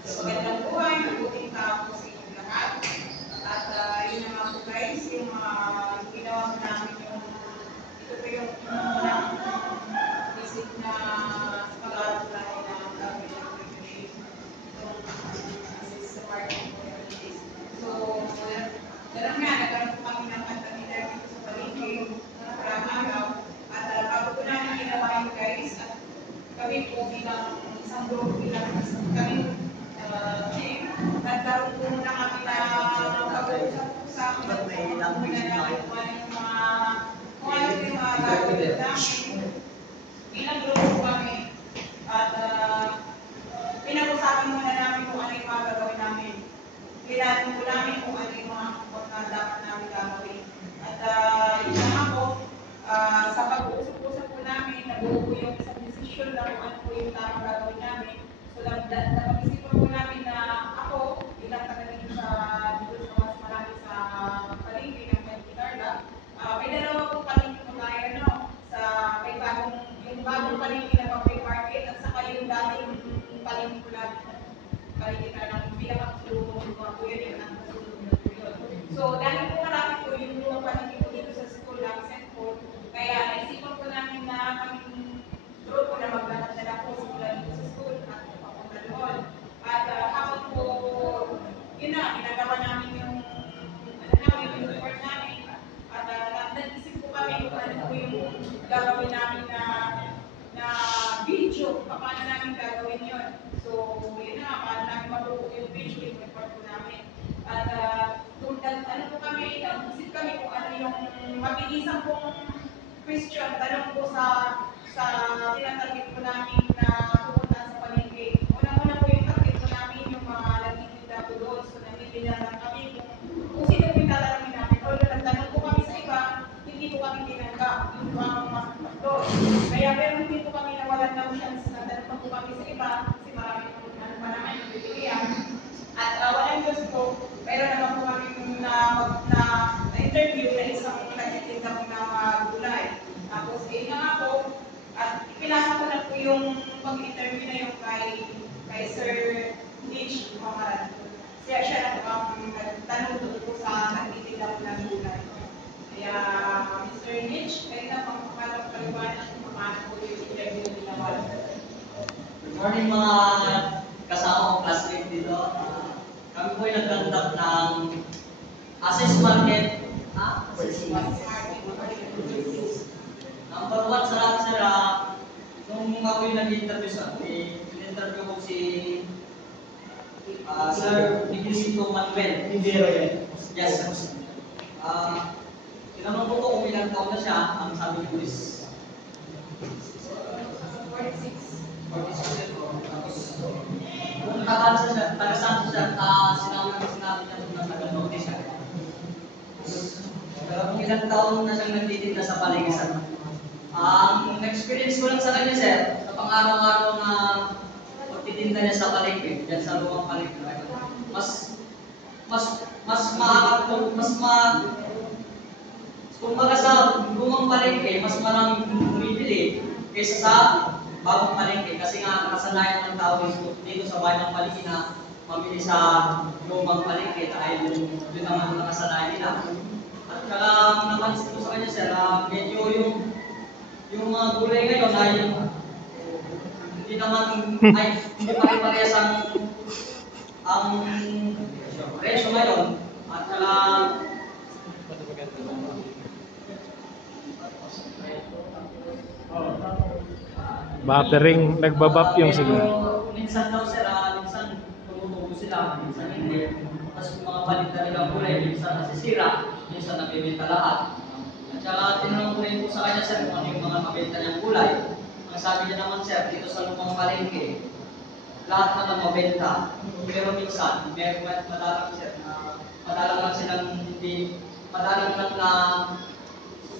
So, magandang buhay, mabuting tao sa inyong lahat. At yun na nga po guys, yung ginawa ko namin ito po yung visit na pag-aaral namin ng gagawin ng regulation. Itong sa parking communities. So, ganun nga, nagkaroon po kami ng kanta-interview sa palengke na parang araw. At bago po namin ginawa yun guys, at kami po bilang isang grupo bilang kami nagkaroon po na kami na pag-uusap sa amin at kung ano yung mga gagawin namin bilang grupo po kami at pinag-usapan muna namin kung ano yung mga gagawin namin. Kailangan po namin kung ano yung mga kupot na dapat namin gagawin. At yun naman po, sa pag-uusap-usap po namin, nabuo po yung isang decision na kung ano po yung tamang gagawin namin. So, napag-isipan po namin na ako, bilang taga-dito sa mas marami sa palengke ng Pagkitarla, may dalawa po palengke po tayo, sa may yung bagong palengke na public market at saka yung dating palengke po natin. Pagkitarla, bilang ang tulong po yun, yung nakasulong na po yun. So, dahil po marami po yung mga palengke po dito sa school ng St. Paul, kaya naisipan po namin na kaming grupo na maglalakad na lang po simula dito sa school at papunta doon. At habang po, yun na, ginagawa namin yung report namin. At nag-isip po kami kung ano po yung gagawin namin na video, paano namin gagawin yun. So, yun na, paano namin mabuo yung video, yung report po namin. At ano po kami, nag-isip kami kung ano yung mabilisang pong question, tanong po sa tinatarget po namin na pupunta sa palengke. Una-una po yung target po namin yung mga nagtitinda po doon. So, nagtitinda lang kami kung sino po yung tatanungin namin. Although nagtanong po kami sa iba, hindi po kami tinanggap. Yung mga masakot doon. Kaya pero hindi po kami nawalan ng chance na tanong po kami sa iba kasi marami po ano pa naman yung pipilihan. At walang Diyos po, meron naman po kami na interview na isang nagtitinda po ng gulay. Tapos, na nga po, at ipinasa ko na po yung pag-interview na yung kay Sir Mitch Mamaran. Siya na po ang nagtanong doon po sa nagtitinda po ng gulay. Kaya, Mr. Mitch, kayo na pang paliwanag kung paano po yung interview na ginawa. Good morning mga kasama kong classmate dito. Kami po ay nag-conduct ng assess market. Number one sa lahat sir, nung ako yung nag-interview sa in-interview ko si Sir Nicolisito Manuel. Hindi yan. Yes, sir. Tinanong ko kung ilang taon na siya, ang sabi ko is 46. 46 years old. Tapos, kung taga-saan siya, sinabi niya kung nasa taga-notice siya. Pero kung ilang taon na siyang nagtitinda sa paligisan. Ang experience ko lang sa kanya, sir, sa pang-araw-araw na pagtitinda niya sa palengke, dyan sa lumang palengke, kumbaga sa lumang palengke, mas maraming bumibili kaysa sa bagong palengke. Kasi nga, nakasanayan ng tao dito sa bayan ng palengke na mamili sa lumang palengke dahil yun naman nakasanayan nila. At saka napansin ko sa kanya, sir, medyo yung mga gulay ngayon ay hindi pa rin parehas ang presyo ngayon. At saka Buffering, nagbabap yung signal. Minsan daw sir, minsan tumutubo sila, minsan hindi. Tapos yung mga palit na nilang gulay, minsan nasisira, minsan nabibenta lahat. At saka tinanong ko rin po sa kanya sir kung ano yung mga mabenta niyang gulay. Ang sabi niya naman sir, dito sa lumang palengke, lahat naman mabenta. Pero minsan, meron madalang sir na madalang lang silang hindi, madalang lang na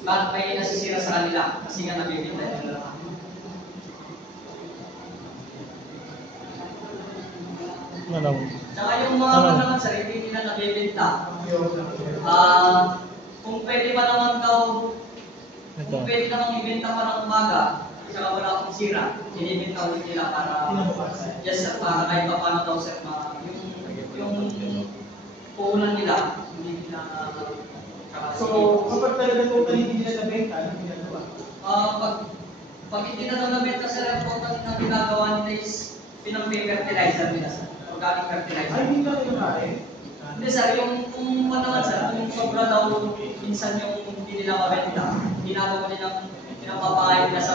lahat may nasisira sa kanila kasi nga nabibenta nila lahat. Saka yung mga naman sir, hindi nila nabibenta. Kung pwede pa naman daw, kung pwede namang ibenta pa ng umaga, saka wala akong sira. binibinta ulit nila para yes sir, para kahit pa paano daw sir na yung puhunan nila hindi nila So, kapag talaga totally hindi nila nabenta, ano ginagawa? pag hindi na daw nabenta sir, ang total na ginagawa nila is pinang-fertilizer nila sir, organic fertilizer. Ay, hindi lang yung kain. Hindi sir, yung naman sir, kung sobra daw minsan yung hindi nila mabenta, ginagawa nilang pinapapakain nila sa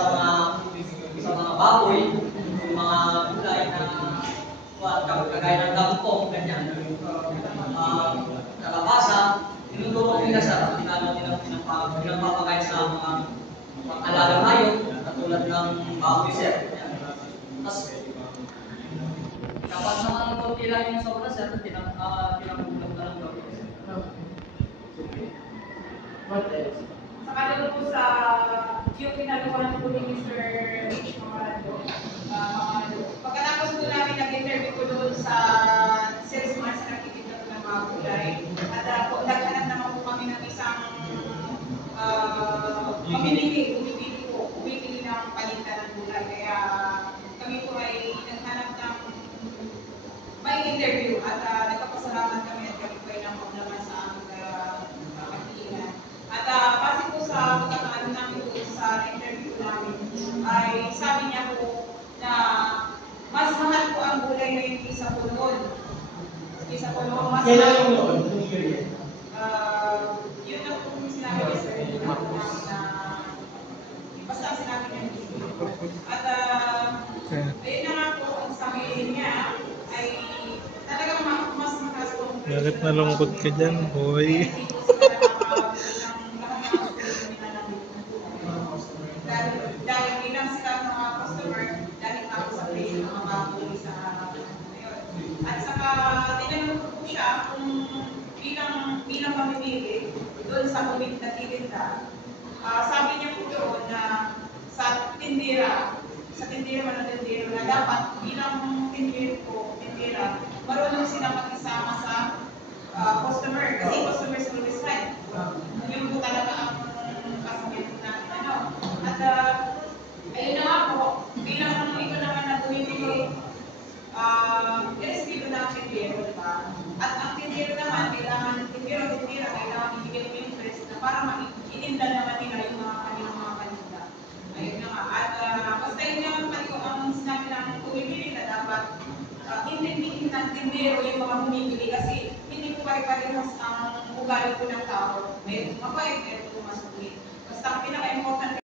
mga baboy, yung mga gulay na kagaya ng dangkong, ganyan, kalabasa, tinutulong nila sa pinapapakain sa mga alagang hayop, katulad ng baboy sir. Tapos, kapag naman konti lang yung sobra sir, pinapulong na lang gawin sir. What else? Saka doon po sa yung pinagawa po ni Mr. Rich Mamarado. Pagkatapos po namin nag-interview po doon sa salesman sa nakikita po ng mga gulay. At naghanap naman po kami ng isang bumibili ng palinta ng gulay. Kaya kami po ay naghanap ng may interview at nagpapasalamat kami at kami po ay naman sa aming pagkikilan. At base po sa pagkakaano namin po sa interview namin, ay sabi niya po na mas mahal po ang gulay na yung kisa po noon. Kisa po noon, mas Kailan mahal. yung noon? Anong year yan? Yun lang po yung sinabi niya sir, yun lang po namin na basta ang sinabi niya dito. At ayun na nga po, ang sabi niya ay talagang mas mataas po ang presyo. Bakit nalungkot ka dyan, boy? Dahil bilang sila ng mga customer, dahil ako sa presyo ng mga baboy sa ngayon. At saka, tinanong ko po siya kung bilang mamimili doon sa kumit na titinda. Sabi niya po doon na sa tindera man ang tindera na dapat bilang tindera, marunong sila makisama sa customer. Kasi customer service line. Yun po talaga ang kasabihan natin. At ayun na nga po, bilang ito naman na bumibili, irespeto na ang tindero, diba? At ang tindero naman, kailangan kailangan ibigay mo yung interest na para itinda naman nila yung mga kanilang mga paninda. Ayun na nga. At basta yun yung ang sinabi ng bumibili na dapat intindihin ng tindero yung mga bumibili kasi hindi po pare-parehas ang ugali po ng tao. May mabait, may masukli. Basta ang pinaka-important